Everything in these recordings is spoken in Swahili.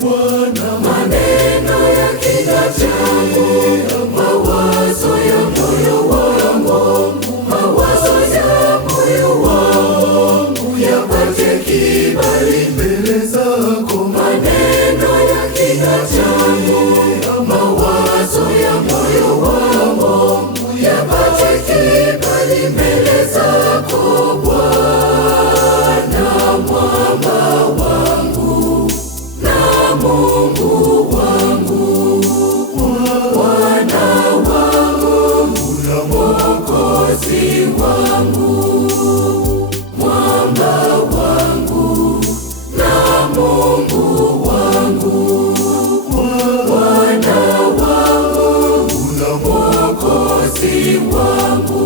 Bwana, maneno ya kinywa changu, mawazo ya moyo wangu, mawazo ya moyo wangu yapate kibali mbele zako. Maneno ya kinywa changu, mawazo ya moyo wangu yapate kibali mbele zako. Bwana, mwamba wangu na Mungu wangu, Bwana wangu na Mwokozi wangu, mwamba wangu na Mungu wangu, Bwana wangu na Mwokozi wangu.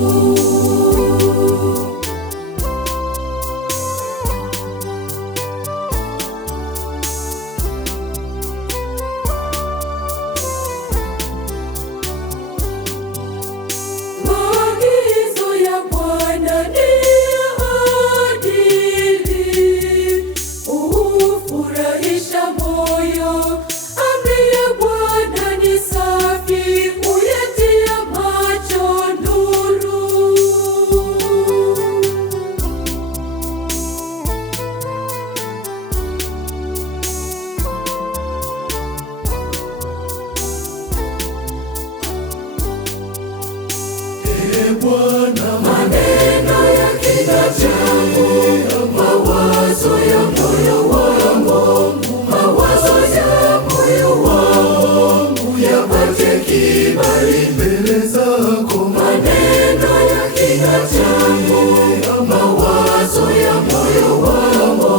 Bwana, maneno ya kinywa changu, mawazo ya moyo wangu, mawazo ya moyo wangu yapate kibali mbele zako. Maneno ya kinywa changu, mawazo ya moyo wangu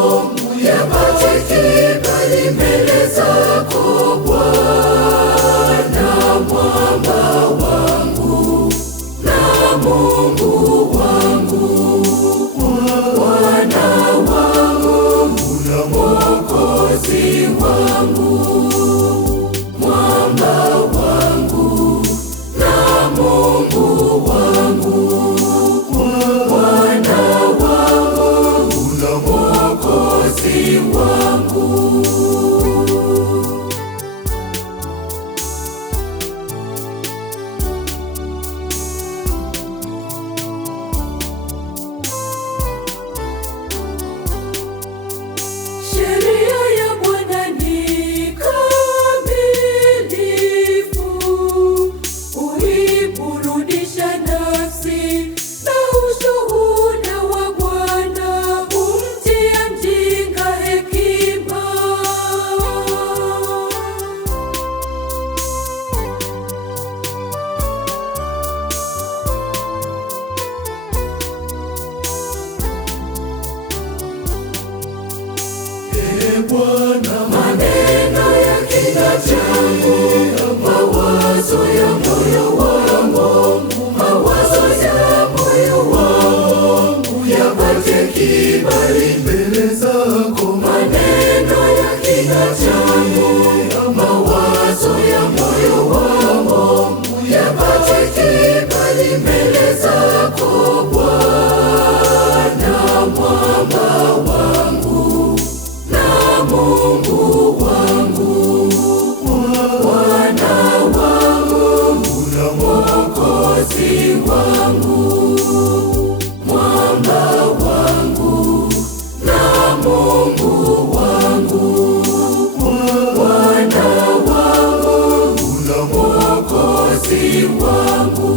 yapate kibali mbele zako. Bwana, mwamba wangu na Mungu wangu, Bwana wangu na Mwokozi wangu, mwamba wangu na Mungu wangu, Bwana wangu na Mwokozi wangu. Bwana, maneno ya kinywa changu, mawazo ya moyo wangu, mawazo ya moyo wangu yapate kibali mbele zako. Maneno ya kinywa changu, mawazo ya moyo wangu yapate kibali mbele zako. Bwana, mwamba wangu na Mungu wangu, Bwana wangu na Mwokozi wangu, mwamba wangu na Mungu wangu, Bwana wangu na Mwokozi wangu.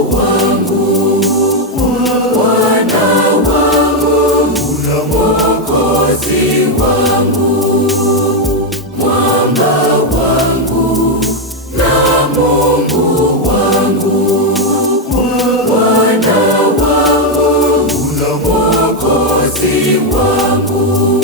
wangu, Bwana wangu na Mwokozi wangu, mwamba wangu na Mungu wangu, Bwana wangu na Mwokozi wangu.